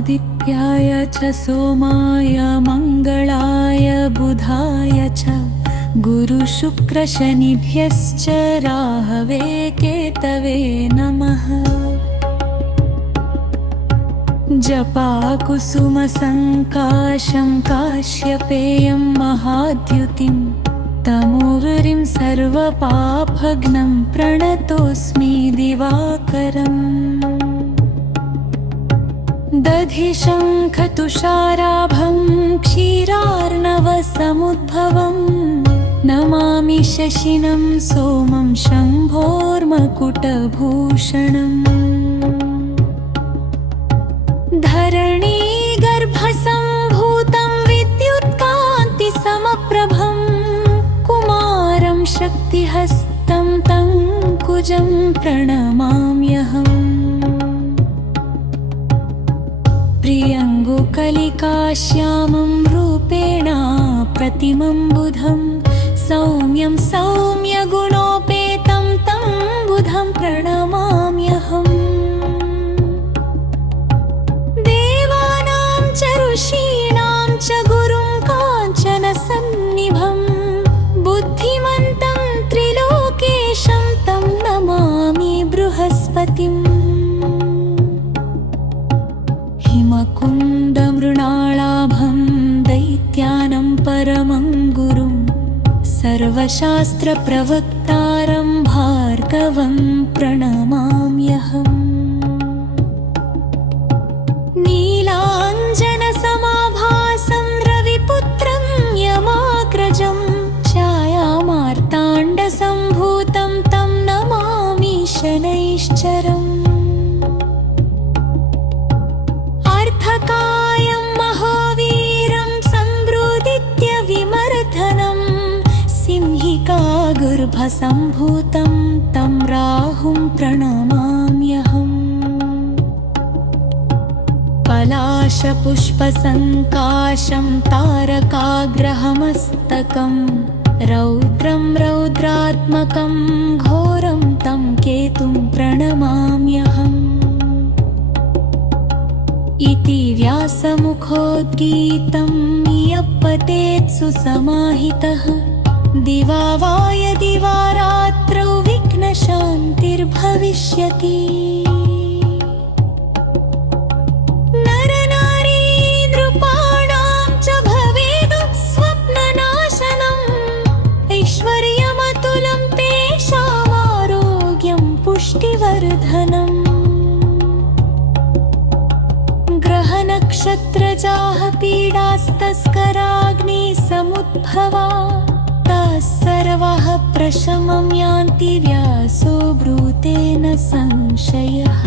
आदित्याय च सोमाय मङ्गलाय बुधाय च गुरुशुक्रशनिभ्यश्च राहवे केतवे नमः। जपाकुसुमसङ्काशं काश्यपेयं महाद्युतिं तमोवरीं सर्वपापघ्नं प्रणतोऽस्मि दिवाकरम्। दधिशङ्खतुषाराभं क्षीरार्णवसमुद्भवं नमामि शशिनं सोमं शम्भोर्मकुटभूषणम्। धरणीगर्भसम्भूतं विद्युत्कान्तिसमप्रभं कुमारं शक्तिहस्तं तं कुजं प्रणमाम्यहम्। प्रियङ्गुकलिकाश्यामं रूपेण प्रतिमं बुधं सौम्यं सौम्यगुणोपेतं तं बुधं प्रणमाम्यहम्। देवानां च ऋषीणां च गुरुं काञ्चनसन्निभं बुद्धिमन्तं त्रिलोकेशं तं नमामि बृहस्पतिम्। हिमकुन्दमृणालाभं दैत्यानं परमं गुरुं सर्वशास्त्रप्रवक्तारं भार्गवं प्रणमाम्यहम्। नीलाञ्जनसमाभासं रविपुत्रं यमाग्रजं छायामार्ताण्डसम्भूतं तं नमामि शनैश्चरम्। अर्थकायं महावीरं सम्भृदित्य विमर्दनं सिंहिकागर्भसम्भूतं तं राहुं प्रणमाम्यहम्। पलाशपुष्पसङ्काशं तारकाग्रहमस्तकं रौद्रं रौद्रात्मकं घोरं तं केतुं प्रणमाम्यहम्। इति व्यासमुखोद्गीतं यः पठेत् सुसमाहितः दिवा वा यदि वा रात्रौ विघ्नशान्तिर्भविष्यति। नरनारीनृपाणां च भवेद् स्वप्ननाशनम् ऐश्वर्यमतुलं तेषामारोग्यं पुष्टिवर्धनम्। ग्रहनक्षत्रजाः पीडास्तस्कराग्निसमुद्भवा ताः सर्वाः प्रशमं यान्ति व्यासो ब्रूते न संशयः।